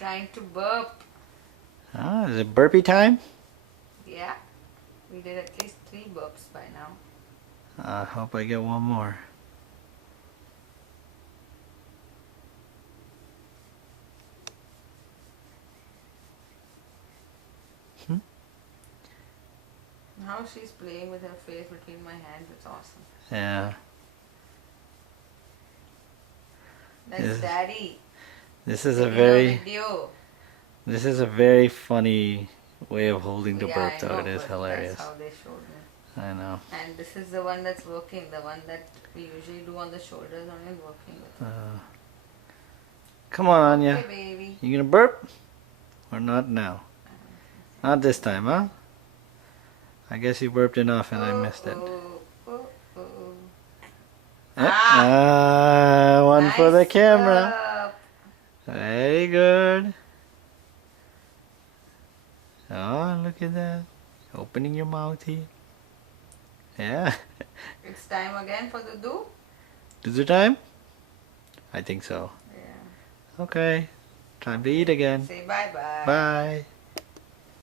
trying to burp. Ah, is it burpee time? Yeah, we did at least 3 burps by now. I hope I get one more. How she's playing with her face between my hands, it's awesome. Yeah. That's This- Daddy. This is a Taking very video. this is a very funny way of holding the Yeah, burp I though. know, It is but hilarious. That's how they showed me. I know. And this is the one that's working, the one that we usually do on the shoulders, only working with it. Come on, Anya. Okay, baby. You gonna burp? Or not now? Not this time, huh? I guess you burped enough and I missed it. One for the Nice camera. burp. Very good. Oh, look at that. Opening your mouthy. Yeah. It's time again for the do? Is it time? I think so. Yeah. Okay. Time to eat again. Say bye-bye. Bye.